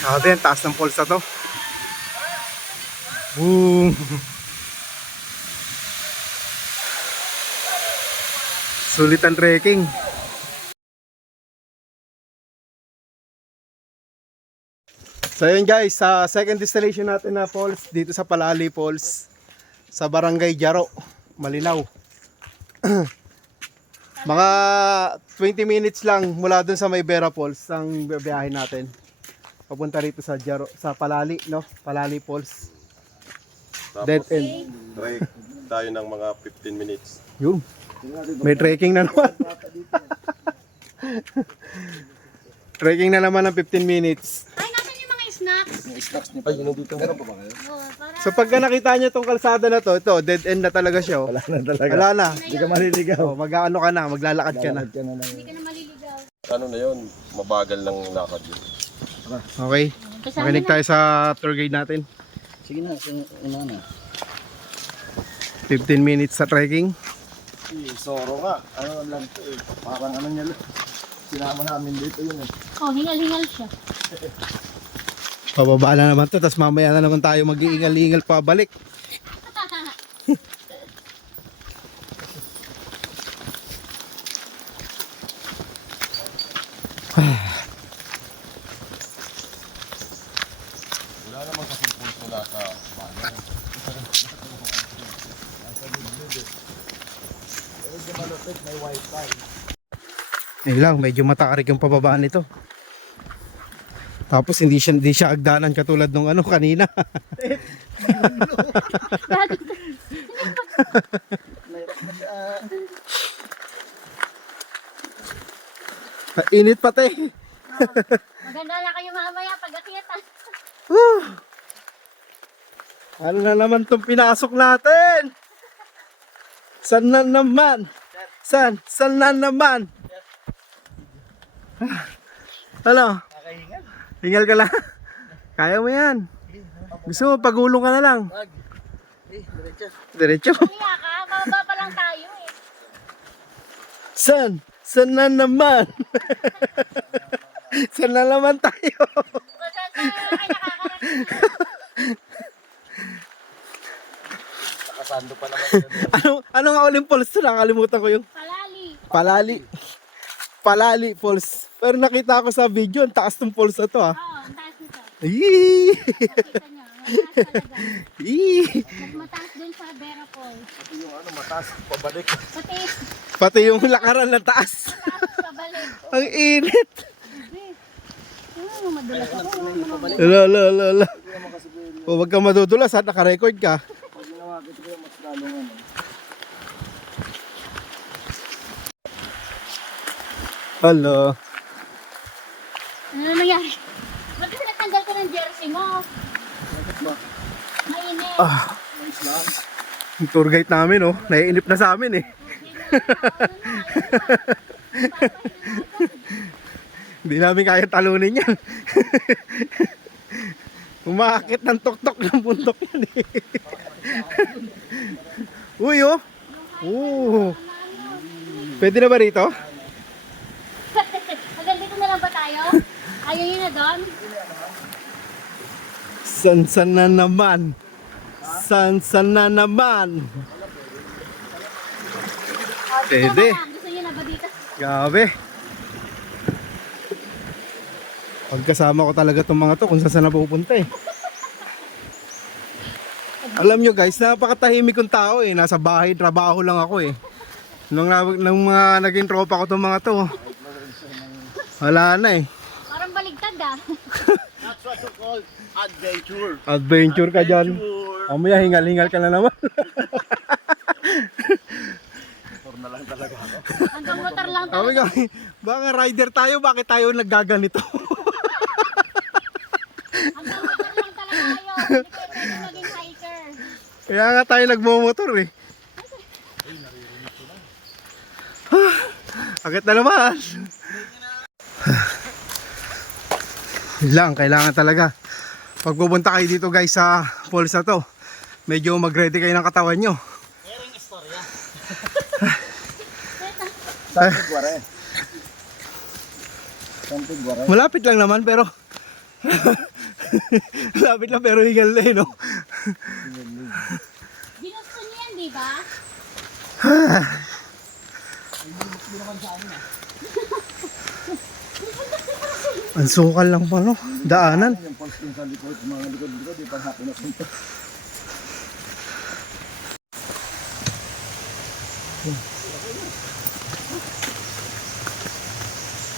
Grabe, ang taas ng falls na to. Boom! Sulit ang trekking. So yun guys, sa second destination natin na falls dito sa Palali Falls sa Barangay Jaro, Malinaw. Mga 20 minutes lang mula dun sa May Vera Falls ang biyahe natin. Papunta rito sa Jaro, sa Palali, no? Palali Falls. Dead end. Trek tayo ng mga 15 minutes. Yun. May trekking na naman. Trekking na naman ng 15 minutes. Ay, nasan yung mga snacks? Ay, yun dito. Meron pa ba kayo? Oh, para So pagka nakita nyo tong kalsada na to, ito, dead end na talaga siya. Wala na talaga. Wala na. hindi ka Maliligaw. Oh, mag-ano ka na, maglalakad ka na. hindi ka na maliligaw. Ano na yun? Mabagal ng lakad yun. Okay. Makinig tayo sa tour guide natin. Sige na, una na. 15 minutes sa trekking. Soro nga. Ano lang to eh. Parang ano niya lang. Sinama namin dito yun eh. Oh, hingal-hingal siya. Pababa na naman to, tapos mamaya na naman tayo mag-iingal-ingal pabalik. Wala naman kasing pulso na sa bayan. Ayun lang, medyo matakarik yung pababaan nito. Tapos hindi siya agdanan katulad nung ano kanina. Init pati. Maganda na kayo mamaya pag akita. Ano na naman tong pinasok natin? San na naman? San na naman? Ano? Hingal ka lang. Kaya mo yan. Gusto mo, pagulong ka na lang. Diretso. Kaya ka, mababa pa lang tayo eh. San na naman? San na naman tayo? Kung saan tayo ay nakakarating. Nakasando pa naman. Ano nga uling falls to? Nakalimutan ko yung Palali. Palali Falls. Pero nakita ko sa video, ang taas ng falls na to ha. Oo, ang taas nito. Eee! Kita nyo, mataas talaga. Eee! Mas mataas dun sa Vera Falls. Yung ano, mataas, pabalik. Pati, Pati yung lakaran na taas. taas pabalik. Ang init. Madulas ako. Lala. O wag kang madudulas ha, naka-record ka. Pag ginawa ko ito, mas lalong ano. Hello. Ano nangyari? Ba't kasi natanggal ko ng jersey mo? Mainit. Yung tour guide namin oh, naiinip na sa amin eh. Hindi namin kaya talunin yan. Umakit ng tuktok ng bundok yan eh. Uy oh. Pwede na ba rito? Hanggang dito na lang ba tayo? Ayaw nyo na doon? San na naman? San na naman? Pwede. Gusto nyo na ba dito? Grabe. Pagkasama ko talaga itong mga to kung saan na pupunta eh. Alam nyo guys, napakatahimik kong tao eh. Nasa bahay, trabaho lang ako eh. Nung mga naging tropa ko itong mga to, wala na eh. Parang baligtad ah. That's what you call adventure. Adventure ka dyan. Mamaya hingal-hingal ka na naman. Motor na lang talaga ako. Hanggang motor lang Sabi talaga. ko, baka rider tayo, bakit tayo naggaganito? Hanggang motor lang talaga tayo. Hindi tayo pwede maging hiker. Kaya nga tayo nagmumotor eh. Agad na naman. Yun lang, kailangan talaga. Pag pupunta kayo dito guys sa falls na to, medyo mag-ready kayo ng katawan nyo. Meron istorya. Ay, Santig ware. malapit lang naman pero Lapit lang pero hingal na eh, no? Ginusto niyo yan, di ba? Ang sukal lang pa, no? Daanan. Yung falls dun sa likod, mga likod-likod, di pa natin napunta.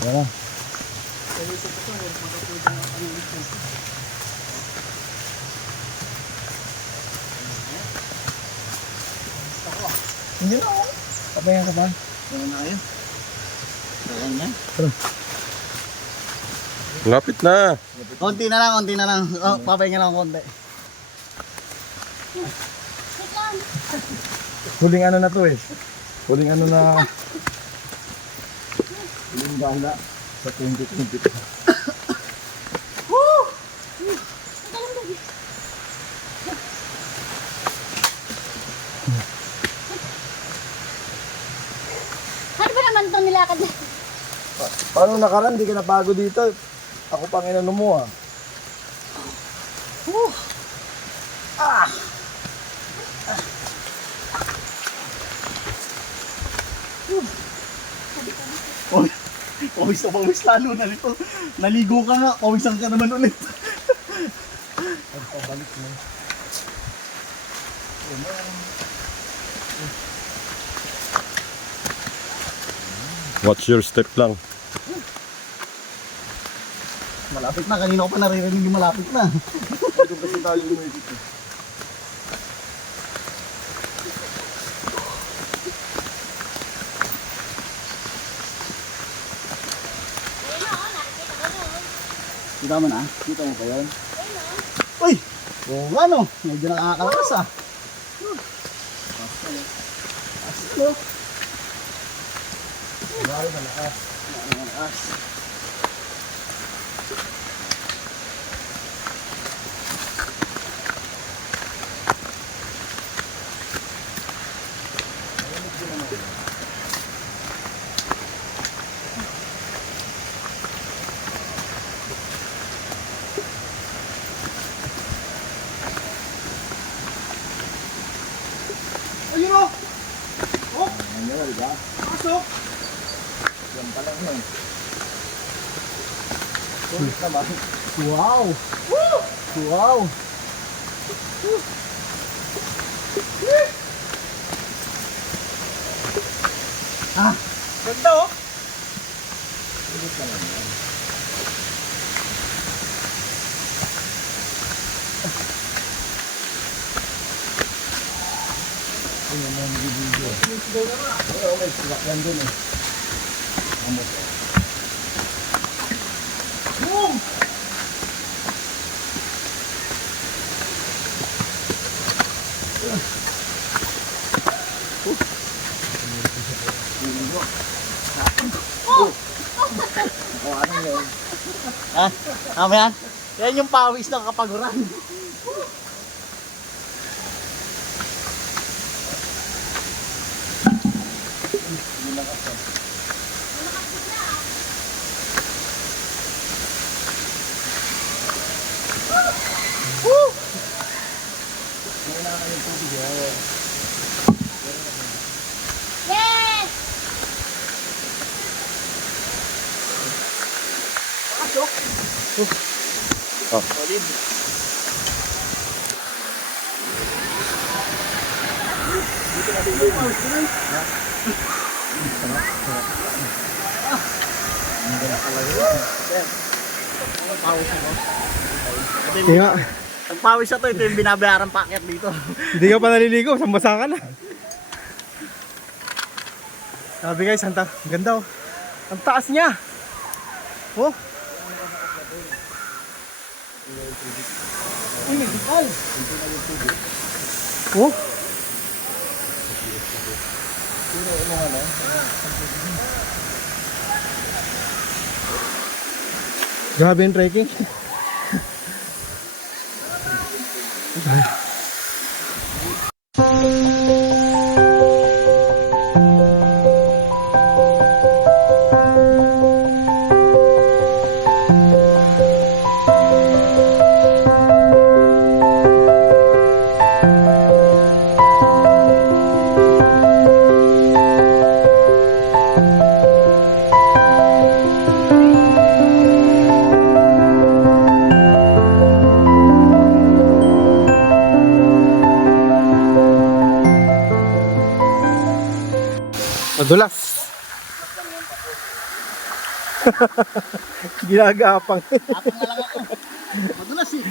Wala. Hindi na ako. Papayan ka ba? Wala na kayo. Wala na. Lapit na. Konti na lang. Oh, papahinga lang konti. Wait lang. Huling ano na to eh. Huling ano na. Huling gala sa 2020. Ano ba naman itong nilakad na? Paano nakaraan? Di ka nabago dito. Ako pang inano mo ah. Pawis na pawis lalo na nito. Naligo ka nga, pawisan ka naman ulit. Pagpabalik mo. Watch your step lang. Malapit na, kanina ko pa naririnig yung malapit na. Ito kasi tayo umikit eh. Kita mo na? Kita mo pa yun? Uy! Oo nga no, medyo nakakalakas ah. Aslo. Grabe malakas. Malakas. Ayun o! Ano nga, diba? Pasok! Yan pa lang yun. Sulit naman. Wow! Wow! Ah! Ganda oh! Oo, may sasakyan dun eh. Boom! O, ano yun? Ha? Ano yan? Yan yung pawis ng kapaguran. Yes! Solid. Kaya nga, Ang pawis na to, ito yung binabayaran packet dito. hindi ka pa naliligo, sambasa ka na. Sabi guys, ang ganda oh. Ang taas niya. Oh. Oh. Grabe yung trekking. Dulas. Ginagapang. Tapang na lang ako. Madulas eh.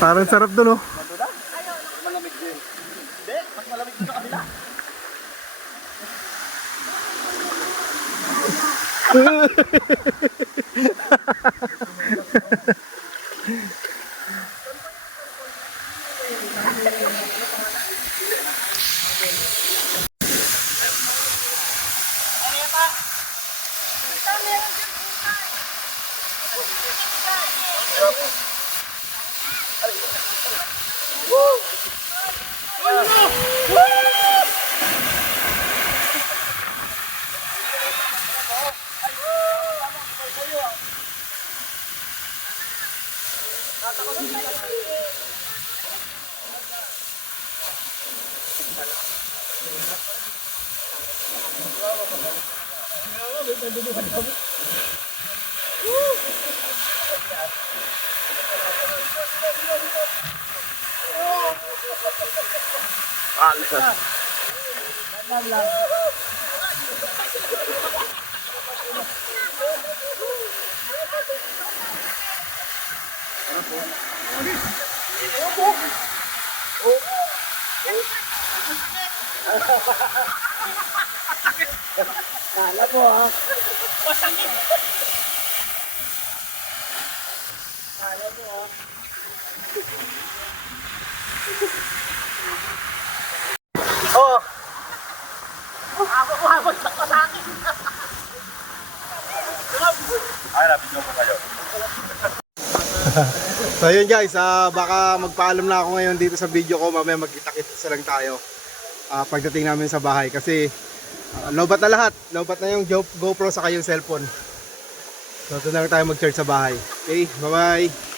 Parang sarap dun, oh. Malamig din. Hindi, mas malamig din sa kabila. So yun guys, baka magpaalam na ako ngayon dito sa video ko. Mamaya magkita-kita lang tayo pagdating namin sa bahay. Kasi lobat na lahat. Lobat na yung GoPro saka yung cellphone. So doon na lang tayo mag-charge sa bahay. Okay, bye bye.